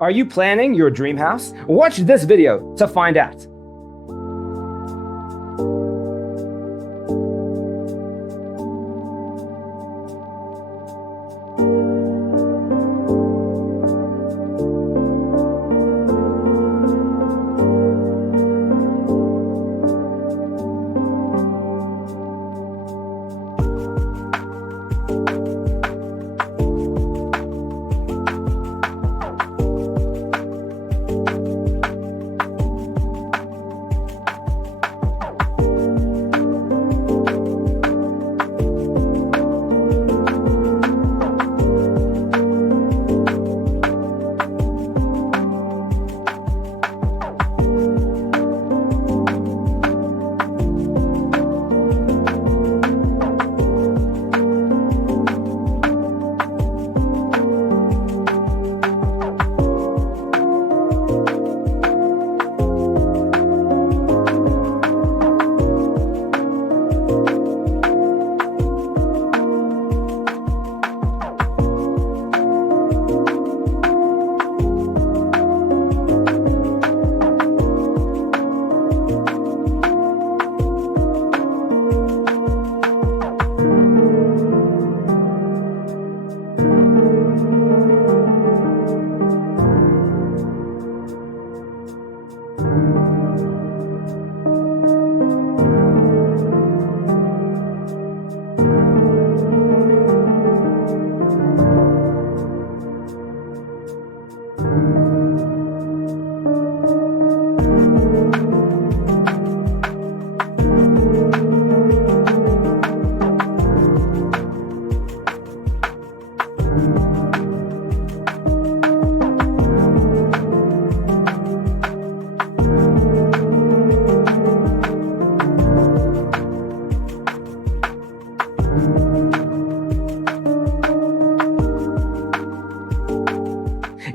Are you planning your dream house? Watch this video to find out.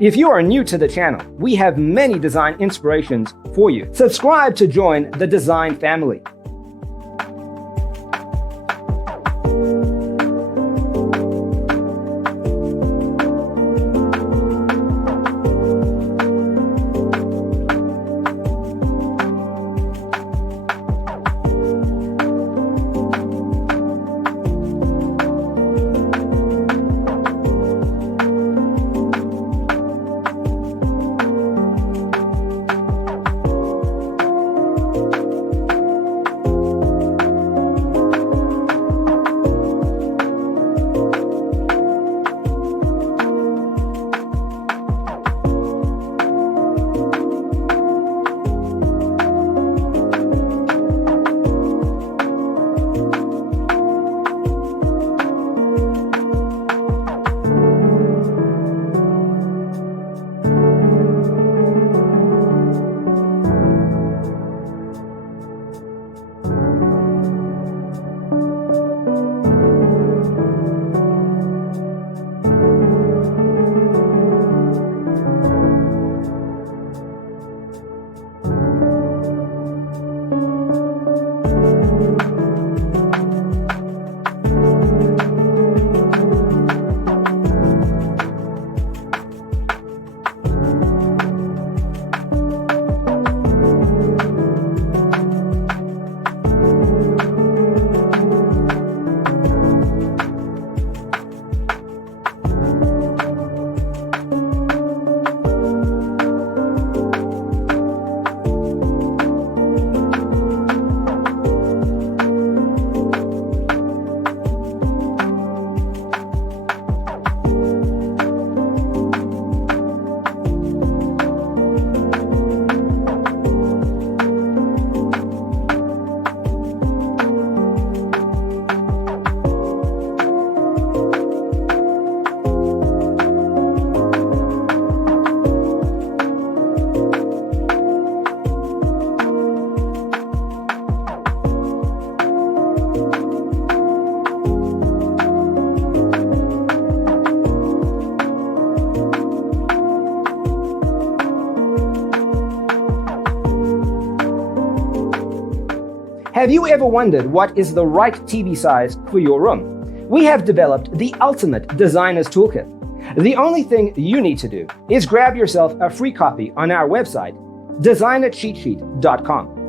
If you are new to the channel, we have many design inspirations for you. Subscribe to join the design family. Have you ever wondered what is the right TV size for your room? We have developed the ultimate designer's toolkit. The only thing you need to do is grab yourself a free copy on our website, designercheatsheet.com.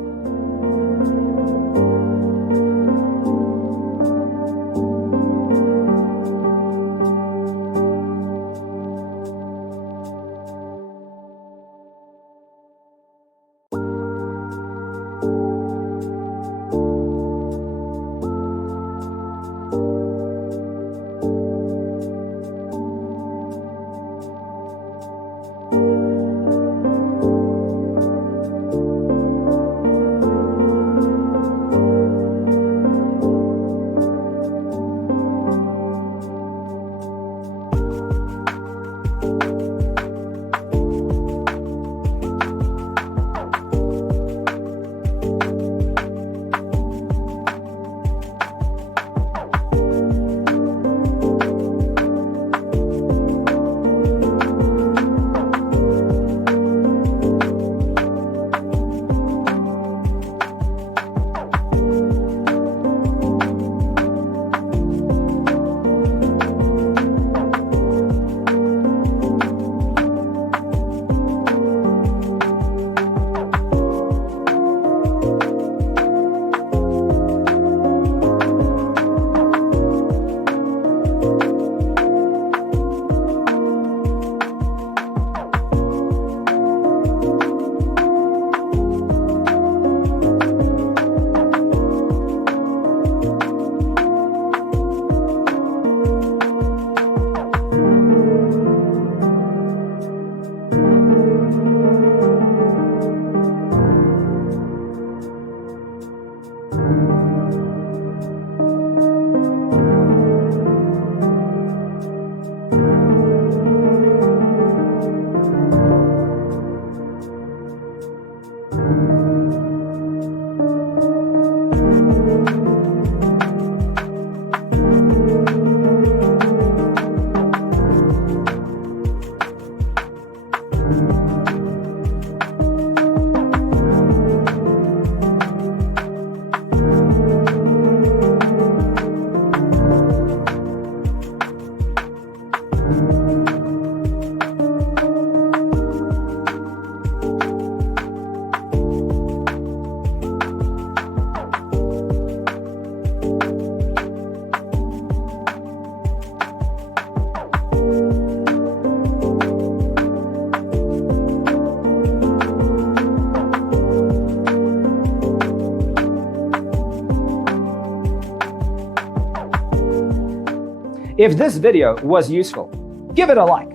If this video was useful, give it a like.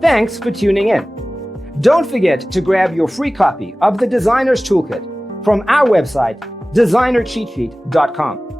Thanks for tuning in. Don't forget to grab your free copy of the Designer's Toolkit from our website, designercheatsheet.com.